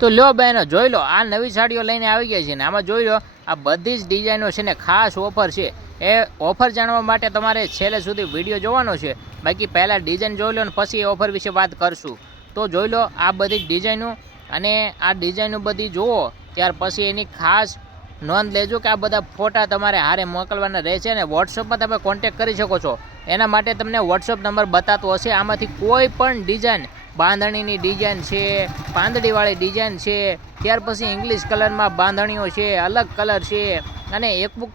તો લ્યો બહેનો જોઈ લો, આ નવી સાડીઓ લઈને આવી ગઈ છે ને આમાં જોઈ લો, આ બધી જ ડિઝાઇનો છે ને ખાસ ઓફર છે. એ ઓફર જાણવા માટે તમારે છેલ્લે સુધી વીડિયો જોવાનો છે. બાકી પહેલાં ડિઝાઇન જોઈ લો ને પછી ઓફર વિશે વાત કરશું. તો જોઈ લો, આ બધી ડિઝાઇનો અને આ ડિઝાઇનો બધી જુઓ, ત્યાર પછી એની ખાસ નોંધ લેજો કે આ બધા ફોટા તમારે હારે મોકલવાના રહેશે અને વોટ્સઅપમાં તમે કોન્ટેક્ટ કરી શકો છો. એના માટે તમને વોટ્સઅપ નંબર બતાતો હશે. આમાંથી કોઈ પણ ડિઝાઇન બાંધણીની ડિઝાઇન છે, પાંદડીવાળી ડિઝાઇન છે, ત્યાર પછી ઇંગ્લિશ કલરમાં બાંધણીઓ છે, અલગ કલર છે, અને એકબુક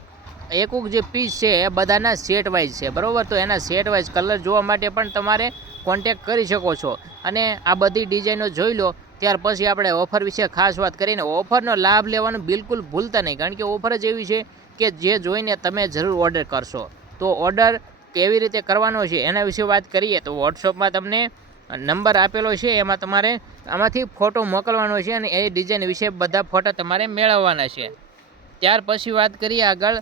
એકુક જે પીસ છે એ બધાના સેટ વાઇઝ છે, બરાબર? તો એના સેટ વાઇઝ કલર જોવા માટે પણ તમારે કોન્ટેક્ટ કરી શકો છો. અને આ બધી ડિઝાઇનો જોઈ લો, ત્યાર પછી આપણે ઓફર વિશે ખાસ વાત કરીને ઓફરનો લાભ લેવાનું બિલકુલ ભૂલતા નહીં, કારણ કે ઓફર જ એવી છે કે જે જોઈને તમે જરૂર ઓર્ડર કરશો. તો ઓર્ડર કેવી રીતે કરવાનો છે, એના વિશે વાત કરીએ તો વોટ્સઅપમાં તમને નંબર આપેલો છે, એમાં તમારે આમાંથી ફોટો મોકલવાનો છે અને એ ડિઝાઇન વિશે બધા ફોટા તમારે મેળવવાના છે. ત્યાર પછી વાત કરીએ આગળ.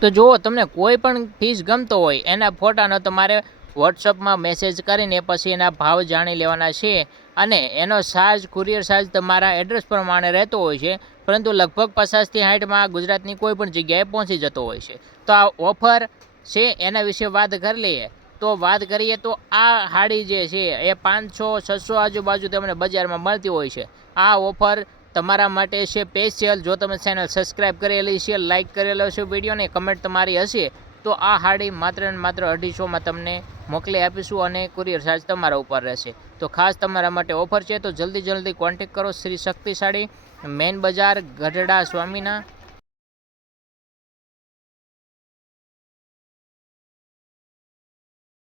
તો જુઓ, તમને કોઈ પણ પીસ ગમતો હોય, એના ફોટાનો તમારે વોટ્સઅપમાં મેસેજ કરીને પછી એના ભાવ જાણી લેવાના છે અને એનો ચાર્જ કુરિયર ચાર્જ તમારા એડ્રેસ પ્રમાણે રહેતો હોય છે, પરંતુ લગભગ પચાસથી સાઠમાં ગુજરાતની કોઈ પણ જગ્યાએ પહોંચી જતો હોય છે. તો આ ઓફર છે, એના વિશે વાત કરી લઈએ. તો વાત કરીએ તો આ હાડી જે છે, એ પાંચસો, છસો આજુબાજુ તમને બજારમાં મળતી હોય છે. આ ઓફર તમારા માટે છે સ્પેશિયલ જો તમે ચેનલ સબસ્ક્રાઈબ કરેલી છે લાઇક કરેલો છે વિડીયોને કમેન્ટ તમારી હશે, તો આ હાડી માત્ર ને માત્ર અઢીસોમાં તમને મોકલી આપીશું અને કુરિયર ચાર્જ તમારા ઉપર રહેશે. તો ખાસ તમારા માટે ઓફર છે, તો જલ્દી જલ્દી કોન્ટેક કરો. શ્રી શક્તિશાળી, મેન બજાર, ગઢડા સ્વામીના